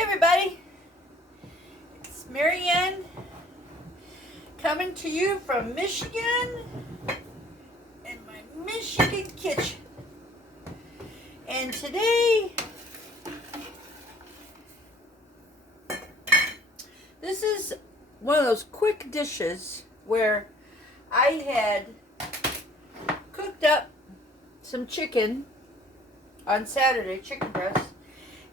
Hey everybody, it's Marianne coming to you from Michigan in my Michigan kitchen. And today, this is one of those quick dishes where I had cooked up some chicken on Saturday, chicken breasts,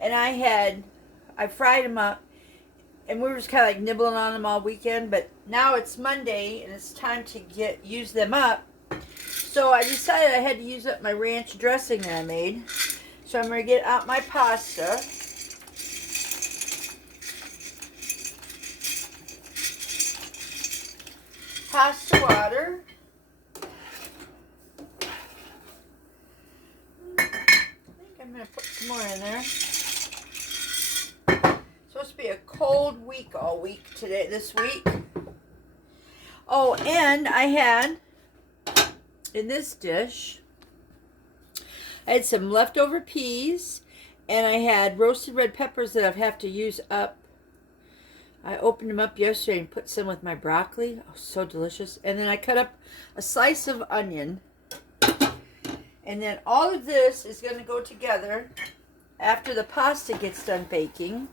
and I fried them up, and we were just kind of like nibbling on them all weekend, but now it's Monday, and it's time to use them up. So I decided I had to use up my ranch dressing that I made. So I'm going to get out my pasta. Pasta water. I think I'm going to put some more in there. Supposed to be a cold week all week this week. Oh, and I had, in this dish, I had some leftover peas, and I had roasted red peppers that I have to use up. I opened them up yesterday and put some with my broccoli. Oh, so delicious. And then I cut up a slice of onion. And then all of this is going to go together after the pasta gets done baking.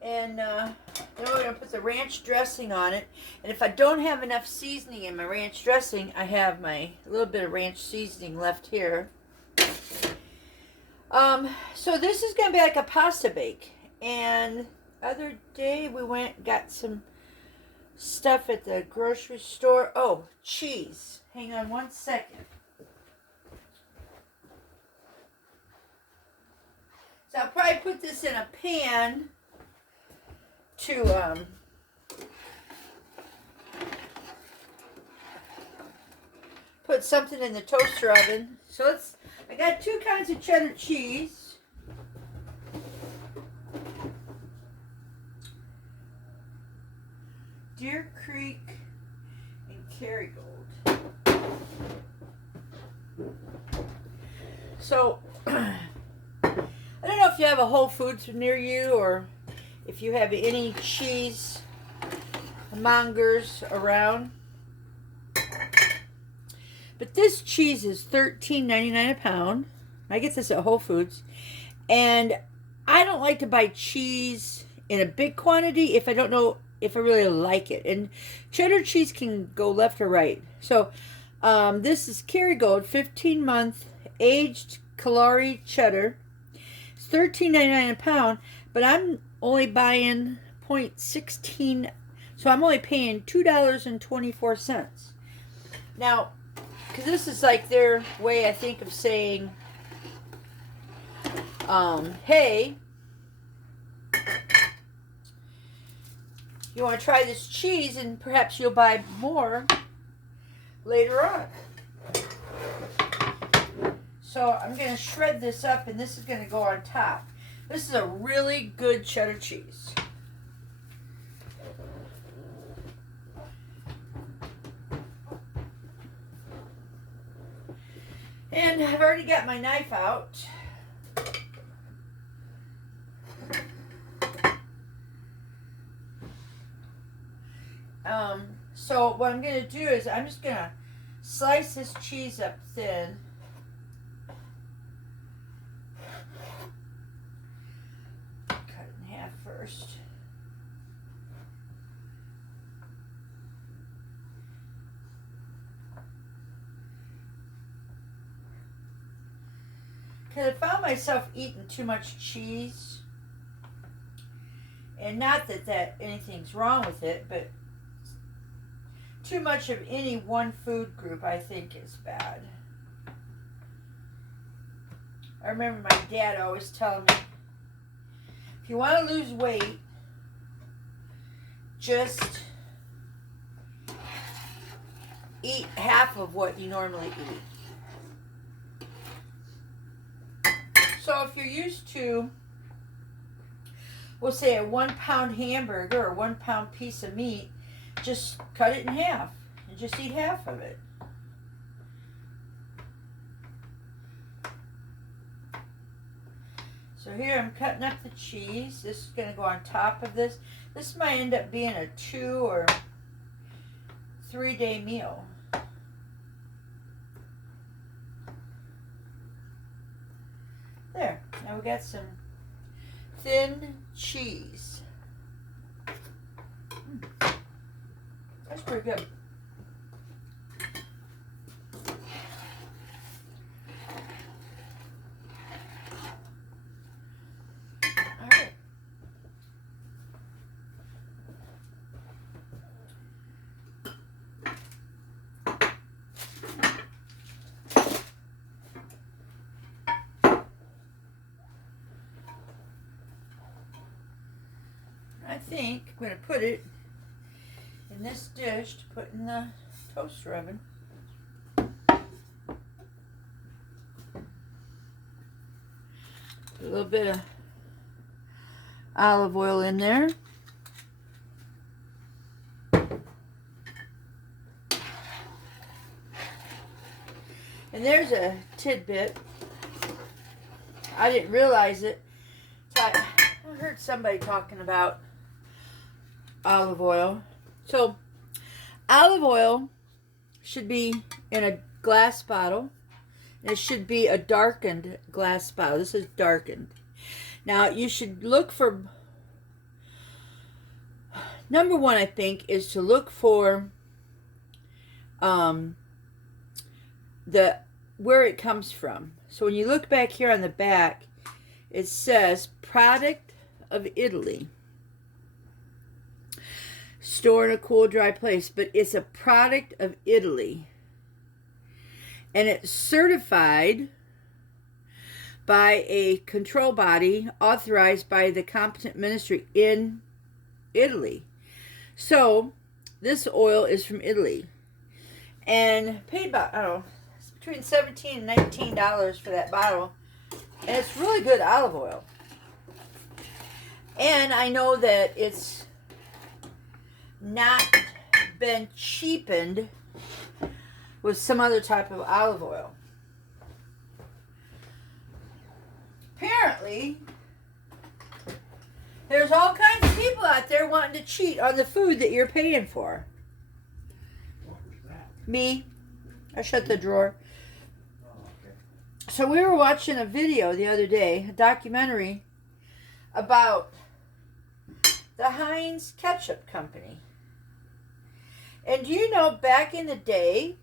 And then we're going to put the ranch dressing on it. And if I don't have enough seasoning in my ranch dressing, I have my little bit of ranch seasoning left here. So this is going to be like a pasta bake. And other day we went and got some stuff at the grocery store. Oh, cheese. Hang on one second. So I'll probably put this in a pan to put something in the toaster oven. So I got two kinds of cheddar cheese. Deer Creek and Kerrygold. So I don't know if you have a Whole Foods near you, or if you have any cheese mongers around. But this cheese is $13.99 a pound. I get this at Whole Foods. And I don't like to buy cheese in a big quantity if I don't know if I really like it. And cheddar cheese can go left or right. So this is Kerrygold 15-month aged Kalari cheddar. It's $13.99 a pound, but I'm only buying 0.16, so I'm only paying $2.24. Now, because this is like their way, I think, of saying, hey, you want to try this cheese, and perhaps you'll buy more later on. So I'm going to shred this up, and this is going to go on top. This is a really good cheddar cheese. And I've already got my knife out. So what I'm going to do is I'm just going to slice this cheese up thin. Cut it in half first. Because I found myself eating too much cheese. And not that anything's wrong with it, but too much of any one food group, I think, is bad. I remember my dad always telling me, if you want to lose weight, just eat half of what you normally eat. So if you're used to, we'll say, a 1 pound hamburger or 1 pound piece of meat, just cut it in half and just eat half of it. So here I'm cutting up the cheese. This is going to go on top of this. This might end up being a 2 or 3 day meal. There. Now we got some thin cheese. That's pretty good. I think I'm going to put it in this dish to put in the toaster oven. Put a little bit of olive oil in there. And there's a tidbit. I didn't realize it. So I heard somebody talking about olive oil. So olive oil should be in a glass bottle. It should be a darkened glass bottle. This is darkened. Now you should look for, number one, I think, is to look for where it comes from. So when you look back here on the back, it says product of Italy. Store in a cool, dry place. But it's a product of Italy. And it's certified by a control body authorized by the competent ministry in Italy. So this oil is from Italy. And paid about, I don't know, it's between $17 and $19 for that bottle. And it's really good olive oil. And I know that it's not been cheapened with some other type of olive oil. Apparently, there's all kinds of people out there wanting to cheat on the food that you're paying for. What was that? Me. I shut the drawer. Oh, okay. So we were watching a video the other day, a documentary, about the Heinz Ketchup Company. And do you know, back in the day,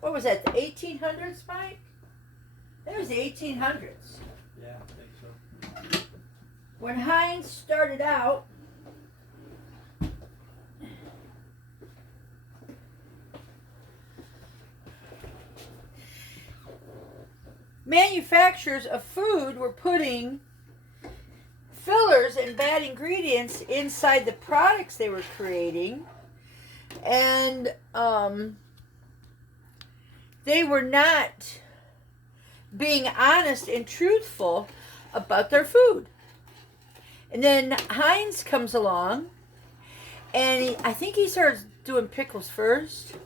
what was that, the 1800s, Mike? It was the 1800s. Yeah, I think so. When Heinz started out, manufacturers of food were putting fillers and bad ingredients inside the products they were creating, and they were not being honest and truthful about their food. And then Heinz comes along, and I think he starts doing pickles first.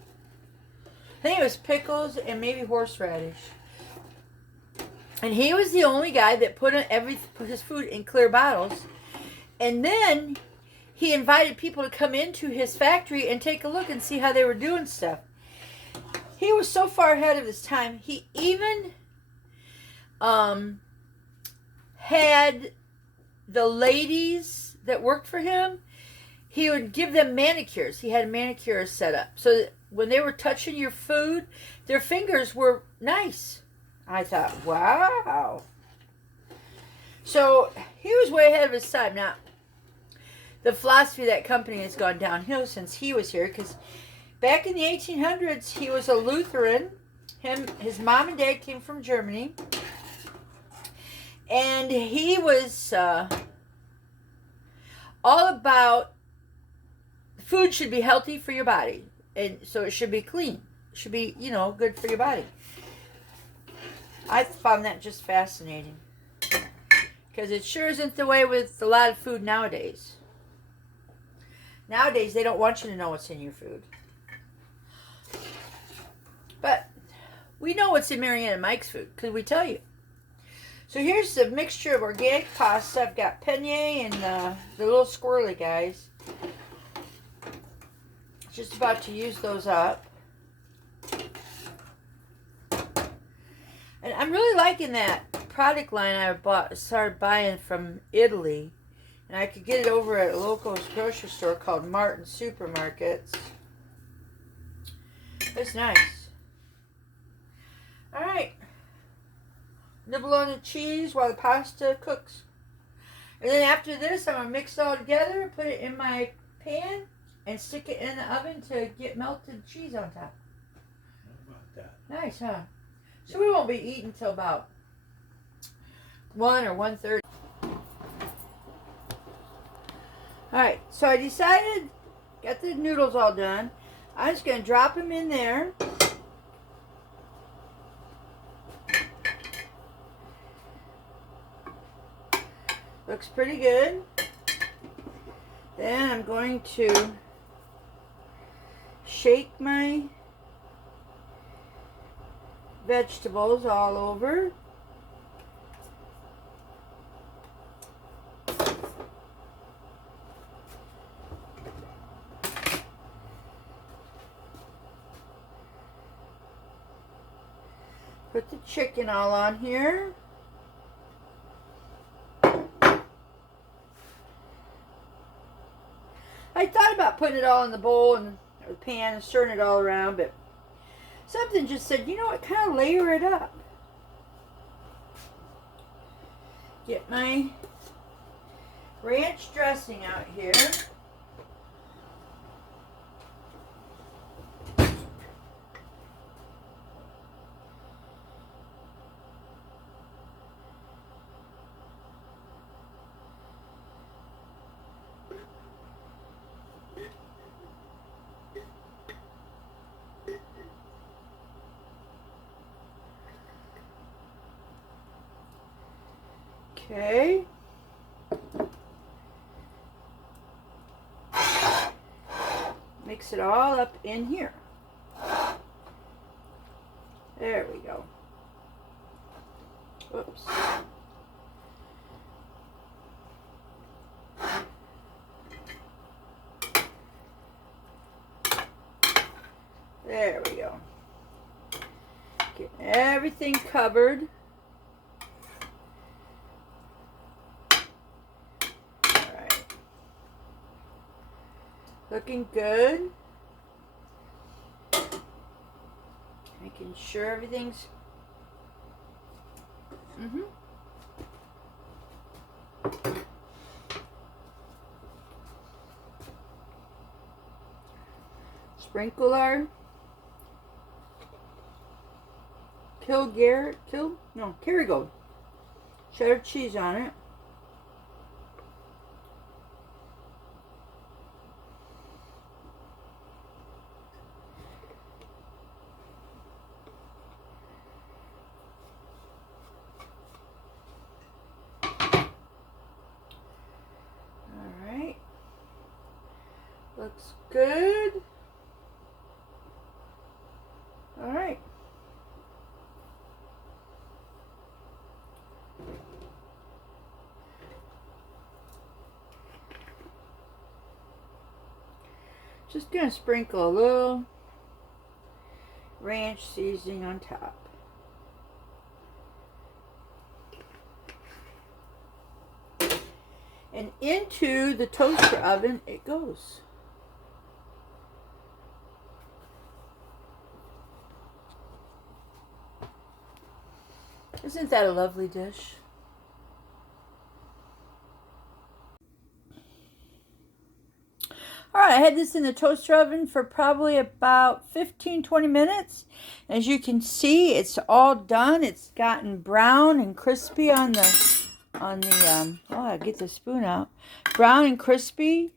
I think it was pickles and maybe horseradish. And he was the only guy that put his food in clear bottles. And then he invited people to come into his factory and take a look and see how they were doing stuff. He was so far ahead of his time. He even had the ladies that worked for him, he would give them manicures. He had a manicure set up so that when they were touching your food, their fingers were nice. I thought, wow. So he was way ahead of his time. Now, the philosophy of that company has gone downhill since he was here, because back in the 1800s, he was a Lutheran. His mom and dad came from Germany. And he was all about food should be healthy for your body. And so it should be clean. It should be, good for your body. I found that just fascinating. Because it sure isn't the way with a lot of food nowadays. Nowadays, they don't want you to know what's in your food. But we know what's in Marianne and Mike's food, because we tell you. So here's the mixture of organic pasta. I've got penne and the little squirrely guys. Just about to use those up. And I'm really liking that product line I started buying from Italy. And I could get it over at a local grocery store called Martin Supermarkets. It's nice. Alright. Nibble on the cheese while the pasta cooks. And then after this, I'm going to mix it all together, put it in my pan, and stick it in the oven to get melted cheese on top. How about that? Nice, huh? So we won't be eating till about 1 or 1:30. Alright, so I decided, got the noodles all done. I'm just going to drop them in there. Looks pretty good. Then I'm going to shake my vegetables all over. Put the chicken all on here. I thought about putting it all in the bowl and the pan and stirring it all around, but something just said, you know what, kind of layer it up. Get my ranch dressing out here. Okay. Mix it all up in here. There we go. Oops. There we go. Get everything covered. Looking good. Making sure everything's Sprinkle our Kerrygold cheddar cheese on it. Looks good. All right. Just gonna sprinkle a little ranch seasoning on top. And into the toaster oven it goes. Isn't that a lovely dish? Alright, I had this in the toaster oven for probably about 15-20 minutes. As you can see, it's all done. It's gotten brown and crispy on the oh, I'll get the spoon out. Brown and crispy.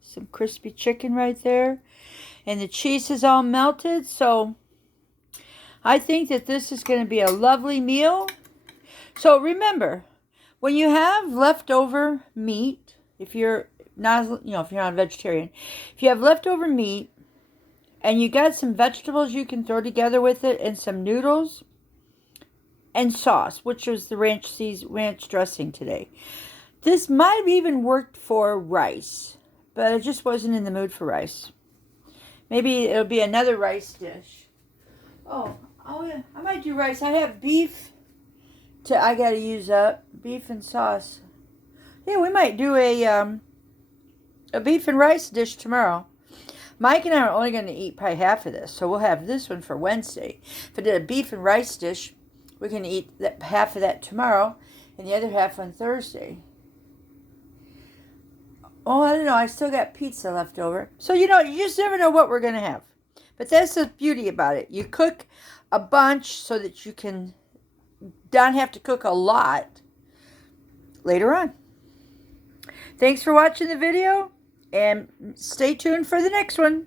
Some crispy chicken right there. And the cheese is all melted, so I think that this is going to be a lovely meal. So remember, when you have leftover meat, if you're not, if you're not a vegetarian, if you have leftover meat and you got some vegetables you can throw together with it and some noodles, and sauce, which was the ranch dressing today. This might have even worked for rice, but I just wasn't in the mood for rice. Maybe it'll be another rice dish. Oh yeah, I might do rice. I have beef I gotta use up. Beef and sauce. Yeah, we might do a beef and rice dish tomorrow. Mike and I are only going to eat probably half of this, so we'll have this one for Wednesday. If I did a beef and rice dish, we can eat half of that tomorrow and the other half on Thursday. Oh, I don't know. I still got pizza left over. So, you just never know what we're going to have. But that's the beauty about it. You cook a bunch so that you can don't have to cook a lot later on. Thanks for watching the video, and stay tuned for the next one.